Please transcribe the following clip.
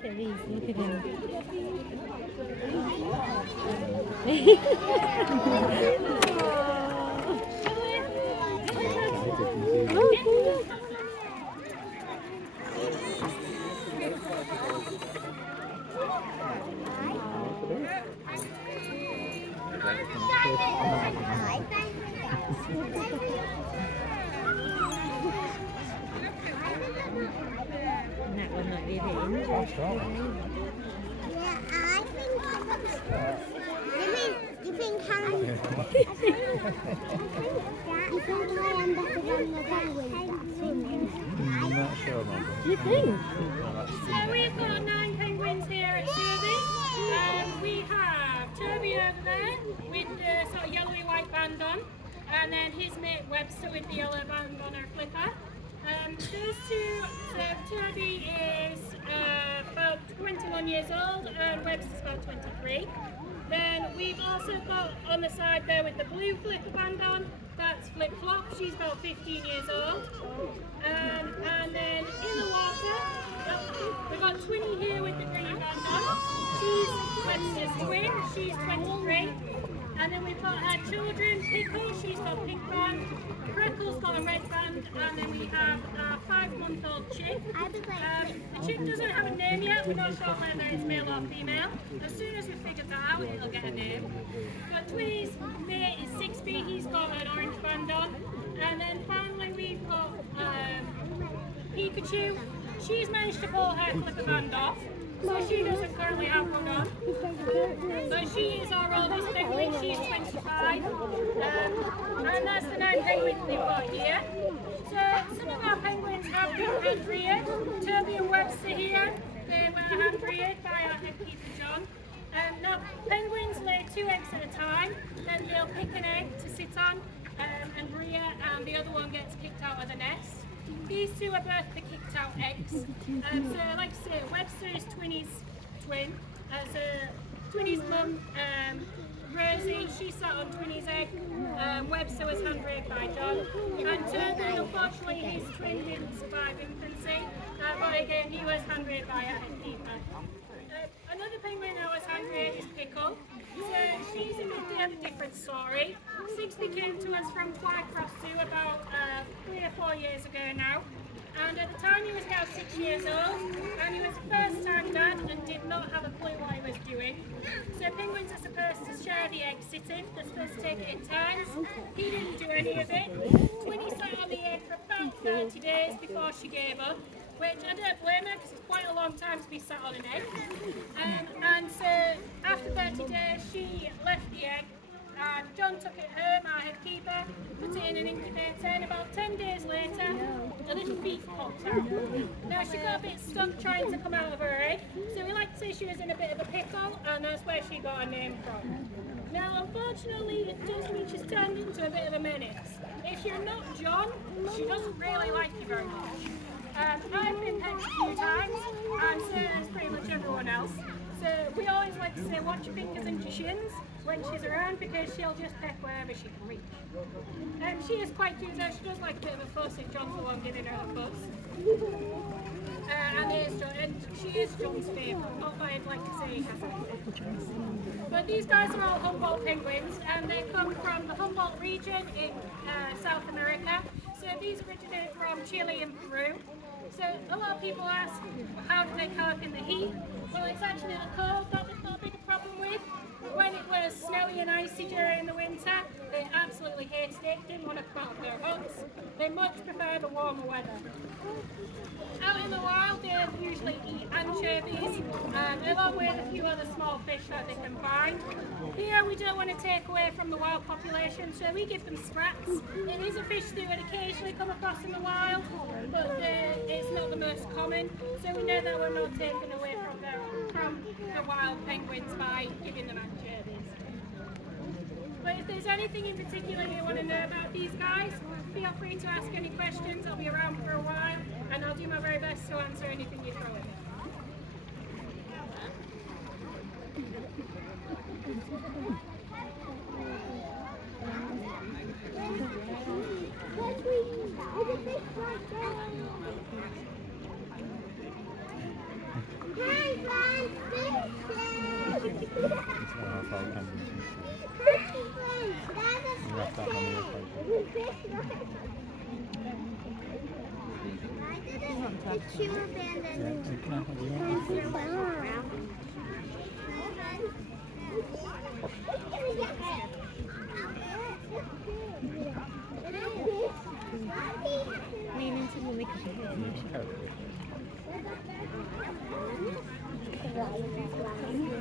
Look at these, look at him. Nặng còn lại đi đến. Yeah, I think. You think I'm? You think I am better than the penguins? I'm not sure about that. Do you think? So we've got 9 penguins here at Soothing. We have Toby over there with the sort of yellowy white band on, and then his mate Webster with the yellow band on her flipper. Those two, so Toby is about 21 years old and Webster's about 23. Then we've also got on the side there with the blue flipper band on, that's Flip Flop, she's about 15 years old. And then in the water, we've got Twinny here with the green band on. She's Webster's twin, she's 23. And then we've got our children, Pickle, she's got pink band, Freckle's got a red band, and then we have our 5-month-old chick. The chick doesn't have a name yet, we're not sure whether it's male or female. As soon as we figure that out, it'll get a name. But Twinny's mate is 6B, he's got an orange band on. And then finally we've got Pikachu. She's managed to pull her flipper band off, so she doesn't currently have one on. But she is our oldest penguin, she's 25. And that's the 9 penguins we've got here. So some of our penguins have been hand reared. Toby and Webster here, they were hand reared by our head keeper John. Now penguins lay 2 eggs at a time, then they'll pick an egg to sit on and rear, and the other one gets kicked out of the nest. These two are both the kicked out eggs. So like I say, Webster is Twinny's twin. So Twinny's mum, Rosie, she sat on Twinny's egg. Webster was hand reared by John. And Toby, unfortunately, his twin didn't survive infancy. But again, he was hand reared by a head keeper. Another penguin that was hand reared is Pickle. So she's a bit of a different story. Sixty came to us from Twycross Zoo about 3 or 4 years ago now. And at the time he was about 6 years old, and he was a first-time dad and did not have a clue what he was doing. So penguins are supposed to share the egg sitting, they're supposed to take it in turns. He didn't do any of it. Twinny sat on the egg for about 30 days before she gave up, which I don't blame her because it's quite a long time to be sat on an egg. And so after 30 days she left the egg. And John took it home, our head keeper, put it in an incubator, and about 10 days later, a little beak popped out. Now she got a bit stuck trying to come out of her egg, so we like to say she was in a bit of a pickle, and that's where she got her name from. Now unfortunately, it does mean she's turned into a bit of a menace. If you're not John, she doesn't really like you very much. I've been pecked a few times, and so has pretty much everyone else. So we always like to say, watch your fingers and your shins when she's around, because she'll just peck wherever she can reach. She is quite cute though, she does like a bit of a fuss if John's the one giving her a fuss. And she is John's favourite, not that I'd like to say he has any favourites. But these guys are all Humboldt penguins, and they come from the Humboldt region in South America. So these originate from Chile and Peru. So a lot of people ask, how do they cope in the heat? Well, it's actually the cold that they've got a big problem with. When it was snowy and icy during the winter, they absolutely hated it, didn't want to come out of their huts. They much prefer the warmer weather. Out in the wild, they usually eat anchovies, along with a few other small fish that they can find. Here we don't want to take away from the wild population, so we give them sprats. It is a fish they would occasionally come across in the wild, but it's not the most common, so we know that we're not taking away from the wild penguins by giving them anchovies. But if there's anything in particular you want to know about these guys, feel free to ask any questions. I'll be around for a while, and I'll do my very best to answer anything you throw at me. Hi. Wrap that on the paper. The chew band Yeah, and you can have you want Lean into the mic. it.